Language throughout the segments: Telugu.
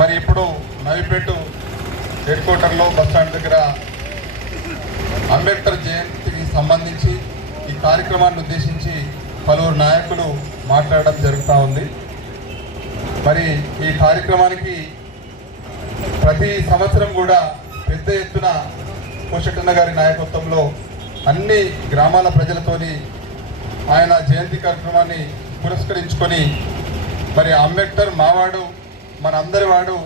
మరి ఇప్పుడు నవిపేట హెడ్ క్వార్టర్లో బస్టాండ్ దగ్గర అంబేద్కర్ జయంతికి సంబంధించి ఈ కార్యక్రమాన్ని ఉద్దేశించి పలువురు నాయకులు మాట్లాడడం జరుగుతూ ఉంది. మరి ఈ కార్యక్రమానికి ప్రతి సంవత్సరం కూడా పెద్ద ఎత్తున పోషకన్న గారి నాయకత్వంలో అన్ని గ్రామాల ప్రజలతోని ఆయన జయంతి కార్యక్రమాన్ని పురస్కరించుకొని మరి అంబేద్కర్ మావాడు మన అందరి వాడు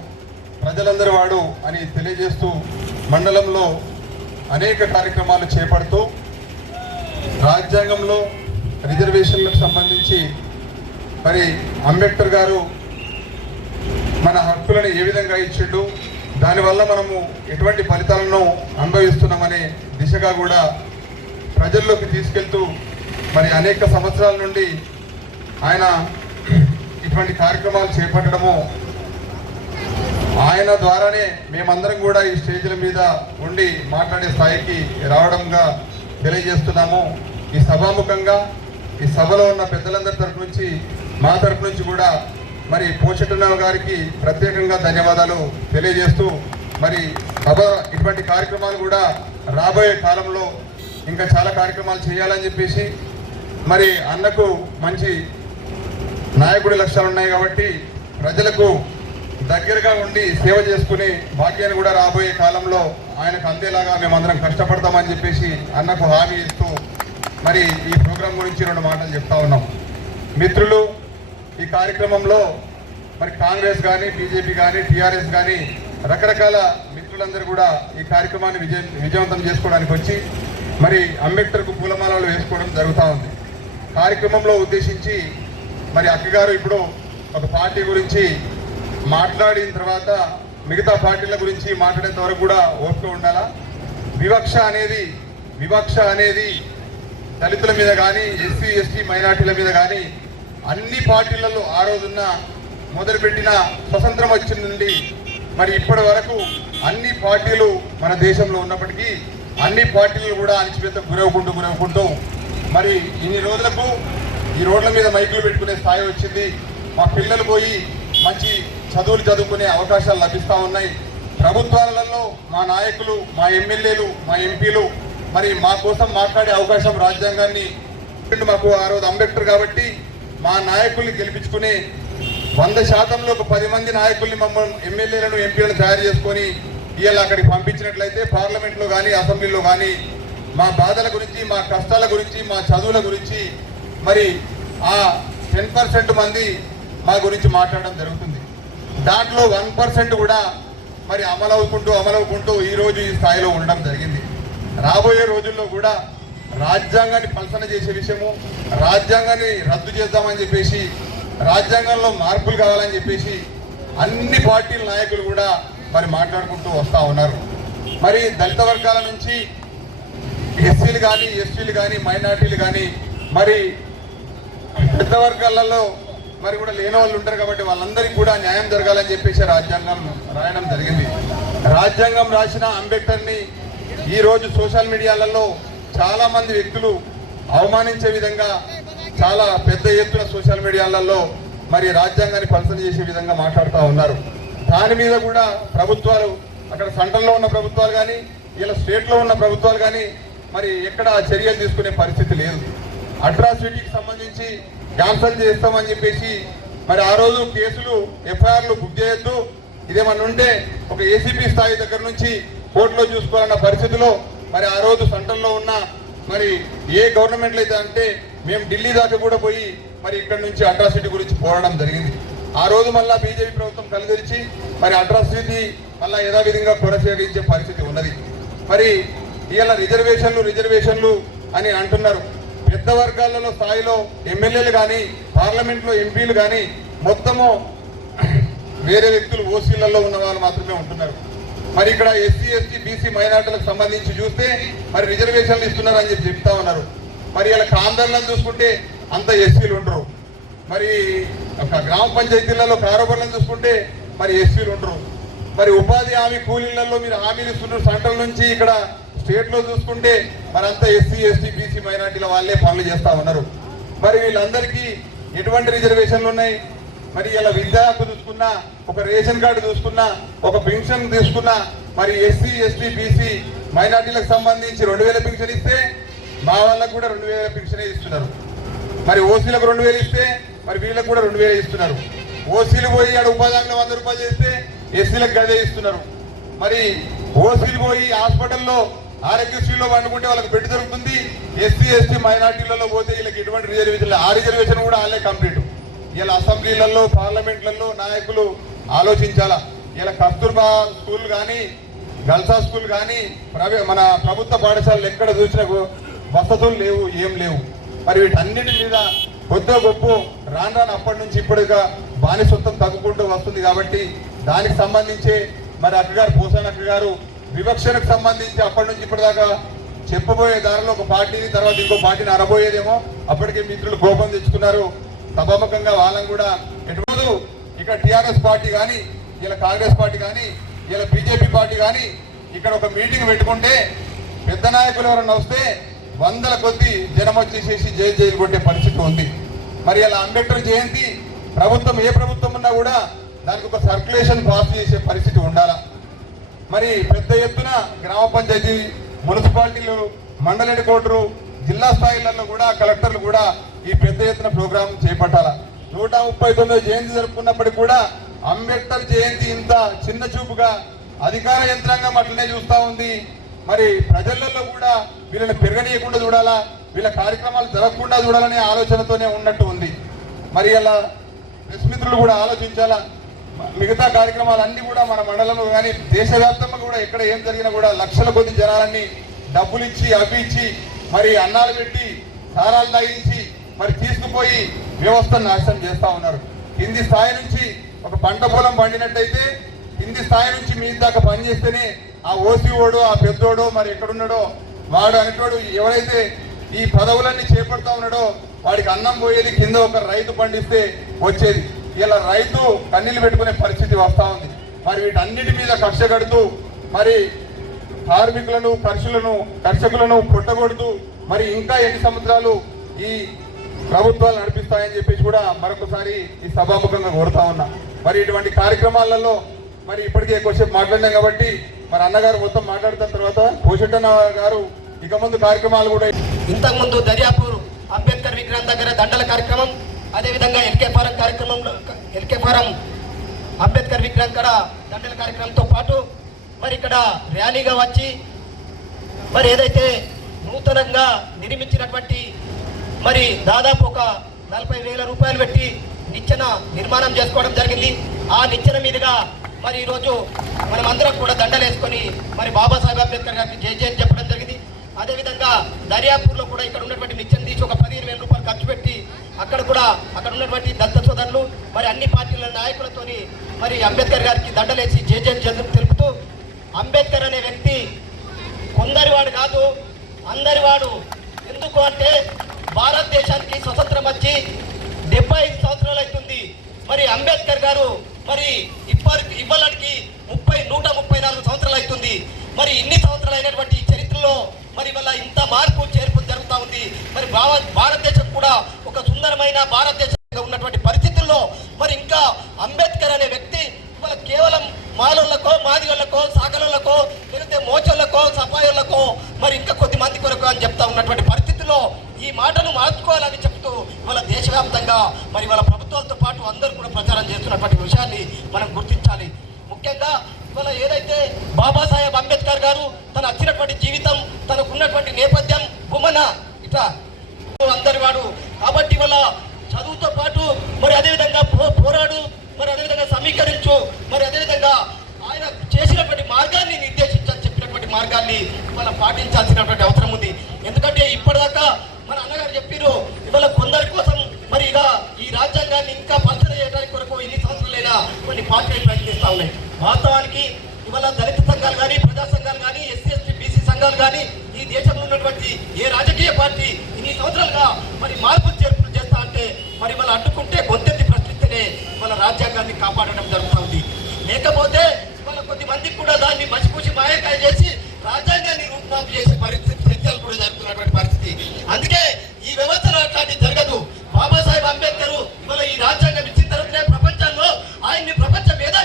ప్రజలందరి వాడు అని తెలియజేస్తూ మండలంలో అనేక కార్యక్రమాలు చేపడుతూ రాజ్యాంగంలో రిజర్వేషన్లకు సంబంధించి మరి అంబేద్కర్ గారు మన హక్కులను ఏ విధంగా ఇచ్చిండు, దానివల్ల మనము ఎటువంటి ఫలితాలను అనుభవిస్తున్నామనే దిశగా కూడా ప్రజల్లోకి తీసుకెళ్తూ మరి అనేక సంవత్సరాల నుండి ఆయన ఇటువంటి కార్యక్రమాలు చేపట్టడము, ఆయన ద్వారానే మేమందరం కూడా ఈ స్టేజ్ల మీద ఉండి మాట్లాడే స్థాయికి రావడంగా తెలియజేస్తున్నాము. ఈ సభాముఖంగా ఈ సభలో ఉన్న పెద్దలందరి తరఫు నుంచి మా తరఫు నుంచి కూడా మరి పోషకన్న గారికి ప్రత్యేకంగా ధన్యవాదాలు తెలియజేస్తూ మరి సభ ఇటువంటి కార్యక్రమాలు కూడా రాబోయే కాలంలో ఇంకా చాలా కార్యక్రమాలు చేయాలని చెప్పేసి మరి అన్నకు మంచి నాయకుడి లక్ష్యాలు ఉన్నాయి కాబట్టి ప్రజలకు దగ్గరగా ఉండి సేవ చేసుకునే భాగ్యాన్ని కూడా రాబోయే కాలంలో ఆయనకు అందేలాగా మేమందరం కష్టపడతామని చెప్పేసి అన్నకు హామీ ఇస్తూ మరి ఈ ప్రోగ్రాం గురించి 2 మాటలు చెప్తా ఉన్నాం. మిత్రులు, ఈ కార్యక్రమంలో మరి కాంగ్రెస్ కానీ బీజేపీ కానీ టీఆర్ఎస్ కానీ రకరకాల మిత్రులందరూ కూడా ఈ కార్యక్రమాన్ని విజయవంతం చేసుకోవడానికి వచ్చి మరి అంబేద్కర్కు పూలమాలలు వేసుకోవడం జరుగుతూ ఉంది. కార్యక్రమంలో ఉద్దేశించి మరి అక్కగారు ఇప్పుడు ఒక పార్టీ గురించి మాట్లాడిన తర్వాత మిగతా పార్టీల గురించి మాట్లాడేంత వరకు కూడా ఓపిక ఉండాలా. వివక్ష అనేది దళితుల మీద కానీ ఎస్సీ ఎస్టీ మైనార్టీల మీద కానీ అన్ని పార్టీలలో ఆ రోజున్న మొదలుపెట్టిన స్వతంత్రం వచ్చిన నుండి మరి ఇప్పటి వరకు అన్ని పార్టీలు మన దేశంలో ఉన్నప్పటికీ అన్ని పార్టీలు కూడా అణచివేతకు గురవుకుంటూ మరి ఇన్ని రోజులకు ఈ రోడ్ల మీద మైకులు పెట్టుకునే స్థాయి వచ్చింది. మా పిల్లలు పోయి మంచి చదువులు చదువుకునే అవకాశాలు లభిస్తూ ఉన్నాయి. ప్రభుత్వాలలో మా నాయకులు, మా ఎమ్మెల్యేలు, మా ఎంపీలు మరి మా కోసం మాట్లాడే అవకాశం రాజ్యాంగాన్ని మాకు ఆ రోజు అంబేద్కర్ కాబట్టి మా నాయకుల్ని గెలిపించుకుని 100%లో ఒక 10 మంది నాయకుల్ని మమ్మల్ని ఎమ్మెల్యేలను ఎంపీలను తయారు చేసుకొని ఇవాళ అక్కడికి పంపించినట్లయితే పార్లమెంట్లో కానీ అసెంబ్లీలో కానీ మా బాధల గురించి, మా కష్టాల గురించి, మా చదువుల గురించి మరి ఆ 10% మంది మా గురించి మాట్లాడడం జరుగుతుంది. దాంట్లో 1% కూడా మరి అమలవుకుంటూ ఈరోజు ఈ స్థాయిలో ఉండడం జరిగింది. రాబోయే రోజుల్లో కూడా రాజ్యాంగాన్ని పలసన చేసే విషయము, రాజ్యాంగాన్ని రద్దు చేద్దామని చెప్పేసి, రాజ్యాంగంలో మార్పులు కావాలని చెప్పేసి అన్ని పార్టీల నాయకులు కూడా మరి మాట్లాడుకుంటూ వస్తూ ఉన్నారు. మరి దళిత వర్గాల నుంచి ఎస్సీలు కానీ ఎస్టీలు కానీ మైనార్టీలు కానీ మరి పెద్ద వర్గాలలో మరి కూడా లేని వాళ్ళు ఉంటారు కాబట్టి వాళ్ళందరికీ కూడా న్యాయం జరగాలని చెప్పేసి రాజ్యాంగం రాయడం జరిగింది. రాజ్యాంగం రాసిన అంబేద్కర్ని ఈరోజు సోషల్ మీడియాలలో చాలా మంది వ్యక్తులు అవమానించే విధంగా చాలా పెద్ద ఎత్తున సోషల్ మీడియాలలో మరి రాజ్యాంగాన్ని పలసన చేసే విధంగా మాట్లాడుతూ ఉన్నారు. దాని మీద కూడా ప్రభుత్వాలు, అక్కడ సెంట్రల్లో ఉన్న ప్రభుత్వాలు కానీ ఇలా స్టేట్లో ఉన్న ప్రభుత్వాలు కానీ మరి ఎక్కడ చర్యలు తీసుకునే పరిస్థితి లేదు. అట్రాసిటీకి సంబంధించి క్యాన్సల్ చేస్తామని చెప్పేసి మరి ఆ రోజు కేసులు ఎఫ్ఐఆర్లు బుక్ చేయొద్దు, ఇదేమన్నా ఉంటే ఒక ఏసీపీ స్థాయి దగ్గర నుంచి కోర్టులో చూసుకోవాలన్న పరిస్థితిలో మరి ఆ రోజు సెంట్రల్లో ఉన్న మరి ఏ గవర్నమెంట్లు అయితే అంటే మేము ఢిల్లీ దాకా కూడా పోయి మరి ఇక్కడ నుంచి అట్రాసిటీ గురించి పోరాడడం జరిగింది. ఆ రోజు మళ్ళా బీజేపీ ప్రభుత్వం కలిగొచ్చి మరి అట్రాసిటీ మళ్ళా యథావిధంగా కొనసాగించే పరిస్థితి ఉన్నది. మరి ఇలా రిజర్వేషన్లు అని అంటున్నారు. పెద్ద వర్గాలలో స్థాయిలో ఎమ్మెల్యేలు కానీ పార్లమెంట్లో ఎంపీలు కానీ మొత్తము వేరే వ్యక్తులు ఓసీలలో ఉన్న వాళ్ళు మాత్రమే ఉంటున్నారు. మరి ఇక్కడ ఎస్సీ ఎస్టీ బీసీ మైనార్టీలకు సంబంధించి చూస్తే మరి రిజర్వేషన్లు ఇస్తున్నారని చెప్పి చెప్తా ఉన్నారు. మరి ఇలా కాందర్లను చూసుకుంటే అంత ఎస్సీలు ఉండరు. మరి ఒక గ్రామ పంచాయతీలలో కారోబార్లను చూసుకుంటే మరి ఎస్సీలు ఉండరు. మరి ఉపాధి హామీ కూలీలలో మీరు హామీలు ఇస్తున్నారు. సెంట్రల్ నుంచి ఇక్కడ స్టేట్లో చూసుకుంటే మరి అంతా ఎస్సీ ఎస్టీ బీసీ మైనార్టీల వాళ్ళే పనులు చేస్తూ ఉన్నారు. మరి వీళ్ళందరికీ ఎటువంటి రిజర్వేషన్లు ఉన్నాయి? మరి ఇలా విద్యా హక్కు చూసుకున్నా ఒక రేషన్ కార్డు చూసుకున్నా, ఒక పెన్షన్ తీసుకున్నా, మరి ఎస్సీ ఎస్టీ బీసీ మైనార్టీలకు సంబంధించి 2000 పెన్షన్ ఇస్తే మా వాళ్ళకు కూడా 2000 పెన్షనే ఇస్తున్నారు. మరి ఓసీలకు 2000 ఇస్తే మరి వీళ్ళకు కూడా 2000 ఇస్తున్నారు. ఓసీలు పోయి ఆడ ఉపాధి 100 రూపాయలు చేస్తే ఎస్సీలకు గదే ఇస్తున్నారు. మరి ఓసీలు పోయి హాస్పిటల్లో ఆరోగ్యశ్రీలో వండుకుంటే వాళ్ళకి బెడ్ దొరుకుతుంది. ఎస్సీ ఎస్టీ మైనార్టీలలో పోతే వీళ్ళకి ఎటువంటి రిజర్వేషన్, ఆ రిజర్వేషన్ కూడా వాళ్ళే కంప్లీట్. ఇలా అసెంబ్లీలలో పార్లమెంట్లలో నాయకులు ఆలోచించాలా. ఇలా కస్తూర్బా స్కూల్ కానీ గల్సా స్కూల్ కానీ మన ప్రభుత్వ పాఠశాలలు ఎక్కడ చూసినా వసతులు లేవు, ఏం లేవు. మరి వీటన్నిటి మీద కొద్దిగా గొప్ప రాను రాను అప్పటి నుంచి ఇప్పటిగా బానిసత్వం తగ్గుకుంటూ వస్తుంది. కాబట్టి దానికి సంబంధించి మరి అక్కగారు పోసాన అక్క గారు వివక్షణకు సంబంధించి అప్పటి నుంచి ఇప్పటిదాకా చెప్పబోయే దారిలో ఒక పార్టీని తర్వాత ఇంకో పార్టీని అనబోయేదేమో అప్పటికే మిత్రులు కోపం తెచ్చుకున్నారు. సభాముఖంగా వాళ్ళని కూడా ఎటు ఇక్కడ టీఆర్ఎస్ పార్టీ కానీ ఇలా కాంగ్రెస్ పార్టీ కానీ ఇలా బీజేపీ పార్టీ కానీ ఇక్కడ ఒక మీటింగ్ పెట్టుకుంటే పెద్ద నాయకులు ఎవరన్నా వస్తే 100ల కొద్ది జనం వచ్చేసేసి జైలు కొట్టే పరిస్థితి ఉంది. మరి ఇలా అంబేద్కర్ జయంతి ప్రభుత్వం ఏ ప్రభుత్వం ఉన్నా కూడా దానికి ఒక సర్క్యులేషన్ పాస్ చేసే పరిస్థితి ఉండాలా. మరి పెద్ద ఎత్తున గ్రామ పంచాయతీ, మున్సిపాలిటీలు, మండల హెడ్ క్వార్టరు, జిల్లా స్థాయిలలో కూడా కలెక్టర్లు కూడా ఈ పెద్ద ఎత్తున ప్రోగ్రాం చేపట్టాల. 139వ జయంతి జరుపుకున్నప్పటికీ కూడా అంబేద్కర్ జయంతి ఇంత చిన్న చూపుగా అధికార యంత్రాంగం అట్లనే చూస్తూ ఉంది. మరి ప్రజలలో కూడా వీళ్ళని పెరగనీయకుండా చూడాలా, వీళ్ళ కార్యక్రమాలు జరగకుండా చూడాలనే ఆలోచనతోనే ఉన్నట్టు ఉంది. మరి అలా ప్రెస్ మిత్రులు కూడా ఆలోచించాలా. మిగతా కార్యక్రమాలన్నీ కూడా మన మండలంలో కానీ దేశవ్యాప్తంగా కూడా ఎక్కడ ఏం జరిగినా కూడా లక్షల కొద్ది జనాలన్నీ డబ్బులు ఇచ్చి అవి ఇచ్చి మరి అన్నాలు పెట్టి సారాలు తాగించి మరి తీసుకుపోయి వ్యవస్థను నాశనం చేస్తూ ఉన్నారు. కింది స్థాయి నుంచి ఒక పంట పొలం పండినట్టయితే కింది స్థాయి నుంచి మీ దాకా పని చేస్తేనే ఆ ఓసీ ఓడు, ఆ పెద్దోడో మరి ఎక్కడున్నాడో వాడు అనేటోడు ఎవరైతే ఈ పదవులన్నీ చేపడతా ఉన్నాడో వాడికి అన్నం పోయేది కింద ఒక రైతు పండిస్తే వచ్చేది. ఇలా రైతు కన్నీళ్ళు పెట్టుకునే పరిస్థితి వస్తూ ఉంది. మరి వీటన్నిటి మీద కక్ష కడుతూ మరి కార్మికులను కర్షకులను పుట్టగొడుతూ మరి ఇంకా ఎన్ని సంవత్సరాలు ఈ ప్రభుత్వాలు నడిపిస్తాయని చెప్పేసి కూడా మరొకసారి ఈ సభాముఖంగా కోరుతా ఉన్నా. మరి ఇటువంటి కార్యక్రమాలలో మరి ఇప్పటికే ఎక్కువసేపు మాట్లాడినాం కాబట్టి మరి అన్నగారు మొత్తం మాట్లాడుతున్న తర్వాత కోశెట్టన్న గారు ఇక ముందు కార్యక్రమాలు కూడా ఇంతకుముందు దర్యాపూర్ అంబేద్కర్ విగ్రహం దగ్గర దండల కార్యక్రమం, అదేవిధంగా ఎల్కే ఫారం అంబేద్కర్ విగ్రహం కాడ దండల కార్యక్రమంతో పాటు మరి ఇక్కడ ర్యాలీగా వచ్చి మరి ఏదైతే నూతనంగా నిర్మించినటువంటి మరి దాదాపు ఒక 40,000 రూపాయలు పెట్టి నిచ్చెన నిర్మాణం చేసుకోవడం జరిగింది. ఆ నిచ్చెన మీదుగా మరి ఈరోజు మనమందరం కూడా దండలు వేసుకొని మరి బాబాసాహెబ్ అంబేద్కర్ గారికి జై చెప్పడం జరిగింది. అదేవిధంగా దర్యాపూర్లో కూడా ఇక్కడ ఉన్నటువంటి నిచ్చెన తీసి ఒక 15,000 రూపాయలు ఖర్చు పెట్టి అక్కడ ఉన్నటువంటి దత్త సోదరులు మరి అన్ని పార్టీల నాయకులతోని మరి అంబేద్కర్ గారికి దండలేసి జై తెలుపుతూ అంబేద్కర్ అనే వ్యక్తి కొందరివాడు కాదు, అందరివాడు. ఎందుకు అంటే భారతదేశానికి స్వతంత్రం వచ్చి 75 సంవత్సరాలు అవుతుంది. మరి అంబేద్కర్ గారు మరి ఇవ్వడానికి 134 సంవత్సరాలు అవుతుంది. మరి ఇన్ని సంవత్సరాలు అయినటువంటి చరిత్రలో మరి వల్ల ఇంత చేర్పు జరుగుతూ ఉంది. మరి భారతదేశం కూడా ఒక సుందరమైన భారతదేశంగా ఉన్నటువంటి పరిస్థితుల్లో మరి ఇంకా అంబేద్కర్ అనే వ్యక్తి ఇవాళ కేవలం మాలోళ్ళకో, మాదిగోళ్ళకో, సాగలోళ్ళకో, లేకపోతే మోచోళ్ళకో, సఫాయోళ్ళకో మరి ఇంకా కొద్ది మంది కొరకు అని చెప్తా ఉన్నటువంటి పరిస్థితుల్లో ఈ మాటను మార్చుకోవాలని చెప్తూ ఇవాళ దేశవ్యాప్తంగా మరి వాళ్ళ ప్రభుత్వాలతో పాటు అందరూ కూడా ప్రచారం చేస్తున్నటువంటి విషయాన్ని మనం గుర్తించాలి. ముఖ్యంగా ఇవాళ ఏదైతే బాబాసాహెబ్ అంబేద్కర్ గారు తను వచ్చినటువంటి జీవితం, తనకున్నటువంటి నేపథ్యం, గుమన ఇట్లా అందరి వాడు కాబట్టి ఇవాళ చదువుతో పాటు మరి అదేవిధంగా పోరాడు, మరి అదేవిధంగా సమీకరించు, మరి అదేవిధంగా ఆయన చేసినటువంటి మార్గాన్ని నిర్దేశించాలని చెప్పినటువంటి మార్గాన్ని ఇవాళ పాటించాల్సినటువంటి అవసరం ఉంది. ఎందుకంటే ఇప్పటిదాకా మన అన్నగారు చెప్పారు ఇవాళ కొందరి కోసం మరి ఇక ఈ రాజ్యాంగాన్ని ఇంకా పంచన చేయడానికి కొరకు ఇన్ని సంవత్సరాలైనా కొన్ని పార్టీలు ప్రయత్నిస్తూ ఉన్నాయి. వాస్తవానికి ఇవాళ దళిత సంఘాలు కానీ, ప్రజా సంఘాలు కానీ, ఎస్సీ ఎస్టీ బీసీ సంఘాలు కానీ ఈ దేశంలో ఉన్నటువంటి ఏ రాజకీయ పార్టీ ఇన్ని సంవత్సరాలుగా మరి మార్పు చేర్పులు చేస్తా అంటే మరి వాళ్ళు అడ్డుకుంటే గొంతెత్తి ప్రశ్నిస్తేనే వాళ్ళ రాజ్యాంగాన్ని కాపాడడం జరుగుతుంది. లేకపోతే వాళ్ళ కొద్ది మందికి కూడా దాన్ని మసిపూసి మాయకాయ చేసి రాజ్యాంగాన్ని రూపుమాపు చేసే పరిస్థితి చర్చలు కూడా జరుగుతున్నటువంటి పరిస్థితి. అందుకే ఈ వ్యవస్థలో అట్లాంటి జరగదు. బాబాసాహెబ్ అంబేద్కర్ ఇవాళ ఈ రాజ్యాంగం ఇచ్చిన తర్వాతనే ప్రపంచంలో ఆయన్ని ప్రపంచ మేధావి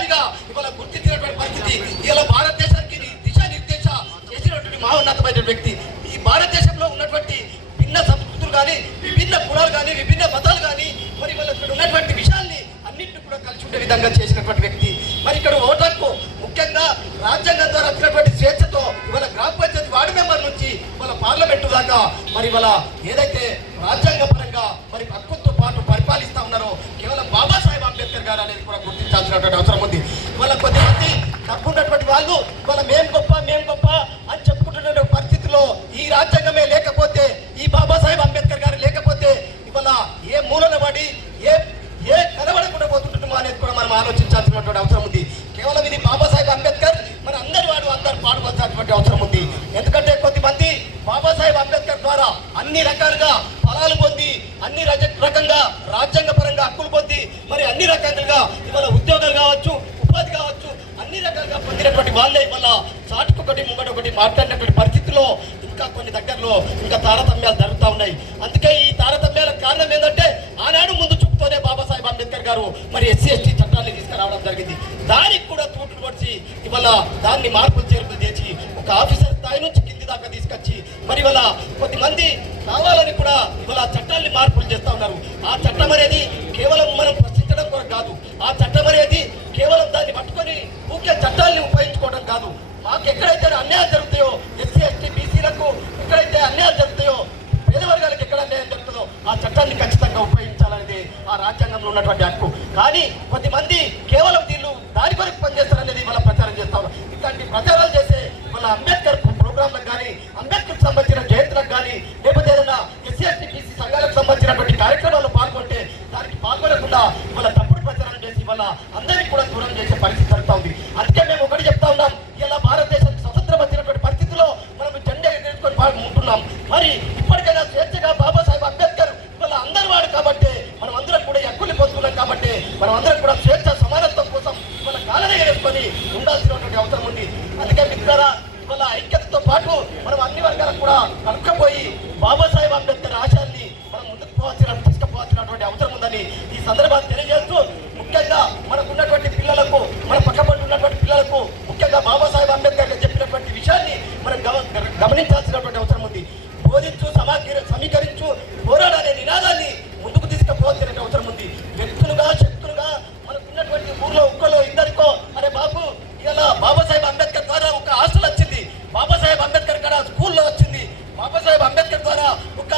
వ్యక్తి. ఈ భారతదేశంలో ఉన్నటువంటి భిన్న సంస్కృతులు కానీ, విభిన్న కులాలు కానీ, విభిన్న మతాలు కానీ, మరి వాళ్ళ ఇక్కడ ఉన్నటువంటి విషయాల్ని అన్నింటినీ కూడా కలిసి ఉండే విధంగా చేసినటువంటి వ్యక్తి. మరి ఇక్కడ ఓటర్కు ముఖ్యంగా రాజ్యాంగం ద్వారా వచ్చినటువంటి స్వేచ్ఛతో ఇవాళ గ్రామ పంచాయతీ వార్డు మెంబర్ నుంచి వాళ్ళ పార్లమెంటు దాకా మరి వాళ్ళ ఏదైతే రాజ్యాంగ పరంగా మరి హక్కుతో పాటు పరిపాలిస్తా ఉన్నారో కేవలం బాబాసాహెబ్ అంబేద్కర్ గారు అనేది కూడా గుర్తించాల్సినటువంటి అవసరం ఉంది. ఇవాళ కొద్దిమంది తప్పున్నటువంటి వాళ్ళు ఇవాళ మేం గొప్ప అని చెప్పుకుంటున్న పరిస్థితిలో ఈ రాజ్యాంగమే లేకపోతే, ఈ బాబాసాహెబ్ అంబేద్కర్ గారు లేకపోతే ఇవాళ ఏ మూలన పడి ఏ కనబడకుండా పోతుంటున్నామో అనేది కూడా మనం ఆలోచించాల్సినటువంటి అవసరం ఉంది. కేవలం ఇది బాబాసాహెబ్ అంబేద్కర్ మరి అందరు పాడుపడాల్సినటువంటి అవసరం ఉంది. ఎందుకంటే కొద్దిమంది బాబాసాహెబ్ అంబేద్కర్ ద్వారా అన్ని రకాలుగా ఫలాలు పొంది, అన్ని రకంగా రాజ్యాంగ పరంగా హక్కులు పొంది, మరి అన్ని రకాలుగా ఇవాళ ఉద్యోగాలు కావచ్చు, ఉపాధి కావచ్చు, అన్ని రకాలుగా పొందినటువంటి వాళ్ళే ఇవాళ చాటుకొకటి ముంగడొకటి మాట్లాడినటువంటి పరిస్థితుల్లో ఇంకా కొన్ని దగ్గరలో ఇంకా తారతమ్యాలు జరుగుతూ ఉన్నాయి. అందుకే ఈ తారతమ్యాలకు కారణం ఏంటంటే ఆనాడు ముందు చూపుతోనే బాబాసాహెబ్ అంబేద్కర్ గారు మరి SC/ST చట్టాన్ని తీసుకురావడం జరిగింది. దానికి కూడా తూట్లు పడిచి ఇవాళ దాన్ని మార్పులు చేర్పులు చేసి ఒక ఆఫీసర్ స్థాయి నుంచి కింది దాకా తీసుకొచ్చి మరి ఇవాళ కొద్దిమంది కావాలని కూడా ఇవాళ చట్టాన్ని మార్పులు చేస్తూ ఉన్నారు. ఆ చట్టం అనేది కేవలం మనం ప్రశ్నించడం కూడా కాదు, ఆ చట్టం అనేది కేవలం దాన్ని పట్టుకొని ముఖ్య చట్టాలని ఉపయోగించుకోవడం కాదు. మాకు ఎక్కడైతే అన్యాయాలు జరుగుతాయో, SC/ST బీసీలకు ఎక్కడైతే అన్యాయాలు జరుగుతాయో, పేద వర్గాలకు ఎక్కడ అన్యాయం జరుగుతుందో ఆ చట్టాన్ని ఖచ్చితంగా ఉపయోగించాలనేది ఆ రాజ్యాంగంలో ఉన్నటువంటి హక్కు. కానీ కొద్దిమంది కేవలం వీళ్ళు దాని కొరకు పనిచేస్తారనేది వాళ్ళ ప్రచారం చేస్తా ఉన్నారు. ఇట్లాంటి ప్రచారాలు చేసే వాళ్ళ అంబేద్కర్ ప్రోగ్రాంలకు కానీ, అంబేద్కర్ సంబంధించిన జయంతులకు కానీ, లేకపోతే ఏదైనా SC/ST బీసీ సంఘాలకు సంబంధించినటువంటి కార్యక్రమాల్లో పాల్గొంటే దానికి పాల్గొనకుండా వాళ్ళ తప్పుడు ప్రచారం చేసి వాళ్ళ అందరికీ కూడా దూరం చేసే పరిస్థితి జరుగుతూ ఉంది. అందుకే మేము ఒకటి చెప్తా ఉన్నాం, ఇలా భారతదేశానికి స్వతంత్రం వచ్చినటువంటి పరిస్థితిలో మనం జెండా ఎదుర్కొని ఉంటున్నాం. మరి ఇప్పటికైనా స్వేచ్ఛగా బాబాసాహెబ్ అంబేద్కర్ వాళ్ళ అందరి వాడు కాబట్టి మనం అందరం కూడా హక్కుల్ని పొందుతున్నాం కాబట్టి మనం అందరం కూడా స్వేచ్ఛ సమానత్వం కోసం వాళ్ళ కాలనే వేసుకొని ఉండాల్సినటువంటి అవసరం ఉంది. అందుకే మిత్రులారా, వాళ్ళ ఐక్యతతో పాటు మనం అన్ని వర్గాలకు కూడా కలుపుకపోయి బాబాసాహెబ్ అంబేద్కర్ ఆశయాన్ని మనం ముందుకు తీసుకుపోవాల్సినటువంటి అవసరం ఉందని ఈ సందర్భాన్ని తెలియజేస్తూ, ముఖ్యంగా మనకున్నటువంటి పిల్లలకు, మన పక్కపడి ఉన్నటువంటి పిల్లలకు ముఖ్యంగా బాబాసాహెబ్ అంబేద్కర్ చెప్పినటువంటి విషయాన్ని మనం గమనించాల్సినటువంటి అవసరం ఉంది. బోధించు, సమీకరించు, పోరాడనే నినాదాన్ని ముందుకు తీసుకుపోవాల్సిన అవసరం ఉంది. వ్యక్తులుగా, శక్తులుగా మనకున్నటువంటి ఊర్లో ఒక్కలో ఇద్దరికో అరే బాబు ఇలా బాబాసాహెబ్ అంబేద్కర్ ద్వారా ఒక హాస్టల్ వచ్చింది, బాబాసాహెబ్ అంబేద్కర్ ద్వారా స్కూల్లో వచ్చింది, బాబాసాహెబ్ అంబేద్కర్ ద్వారా ఒక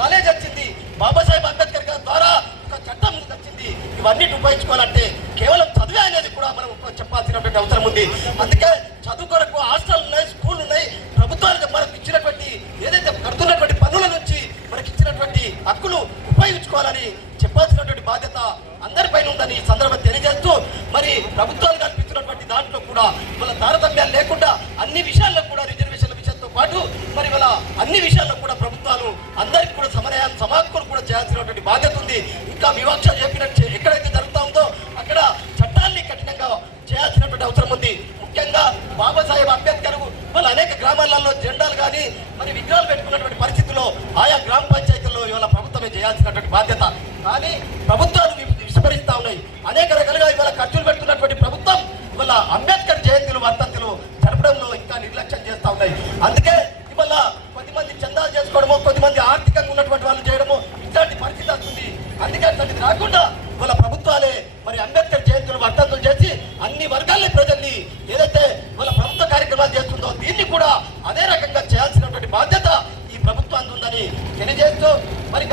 కాలేజ్ వచ్చింది, బాబాసాహెబ్ అంబేద్కర్ గారి ద్వారా ఒక చట్టం వచ్చింది. ఇవన్నీ ఉపయోగించుకోవాలంటే కేవలం చదివే అనేది కూడా మనం చెప్పాల్సినటువంటి అవసరం ఉంది. అందుకే చదువు కొరకు హాస్టల్ ఉన్నాయి, స్కూల్ ఉన్నాయి, ప్రభుత్వానికి మనకు ఇచ్చినటువంటి ఏదైతే కడుతున్నటువంటి పన్నుల నుంచి మనకి ఇచ్చినటువంటి హక్కులు ఉపయోగించుకోవాలని చెప్పాల్సినటువంటి బాధ్యత అందరిపైన ఉందని ఈ సందర్భం తెలియజేస్తూ, మరి ప్రభుత్వాలు కల్పిస్తున్నటువంటి దాంట్లో కూడా వాళ్ళ తారతమ్యాలు లేకుండా అన్ని విషయాల్లో కూడా రిజర్వేషన్ల విషయంతో పాటు మరి వాళ్ళ అన్ని విషయాల్లో కూడా ప్రభుత్వాలు అందరికీ కూడా సమాఖ్యలు కూడా చేయాల్సినటువంటి బాధ్యత ఉంది. ఇంకా వివక్ష చెప్పినట్టు ఎక్కడైతే జరుగుతూ ఉందో అక్కడ చట్టాన్ని కఠినంగా చేయాల్సినటువంటి అవసరం ఉంది. ముఖ్యంగా బాబాసాహెబ్ అంబేద్కర్ వాళ్ళ అనేక గ్రామాలలో జెండాలు కానీ మరి విగ్రహాలు పెట్టుకున్నటువంటి పరిస్థితుల్లో ఆయా గ్రామ పంచాయతీల్లో ఇవాళ ప్రభుత్వమే చేయాల్సినటువంటి బాధ్యత. కానీ ప్రభుత్వాలు విస్మరిస్తూ ఉన్నాయి. అనేక రకాలుగా ఇవాళ ఖర్చులు పెడుతున్నటువంటి ప్రభుత్వం ఇవాళ అంబేద్కర్ జయంతులు, వర్ధంతులు జరపడంలో ఇంకా నిర్లక్ష్యం చేస్తూ ఉన్నాయి. అందుకే ఇవాళ కొద్దిమంది చందాలు చేసుకోవడమో, కొద్దిమంది ఆర్థికంగా ఉన్నటువంటి వాళ్ళు చేయడమో ఇట్లాంటి పరిస్థితి వస్తుంది. అందుకే అట్లాంటిది రాకుండా ఇవాళ ప్రభుత్వాలే మరి అంబేద్కర్ జయంతులు, వర్ధంతులు చేసి అన్ని వర్గాల ప్రజల్ని ఏదైతే వాళ్ళ ప్రభుత్వ కార్యక్రమాలు చేస్తుందో దీన్ని కూడా అదే రకంగా చేయాల్సినటువంటి బాధ్యత ఈ ప్రభుత్వానికి ఉందని తెలియజేస్తూ, మరి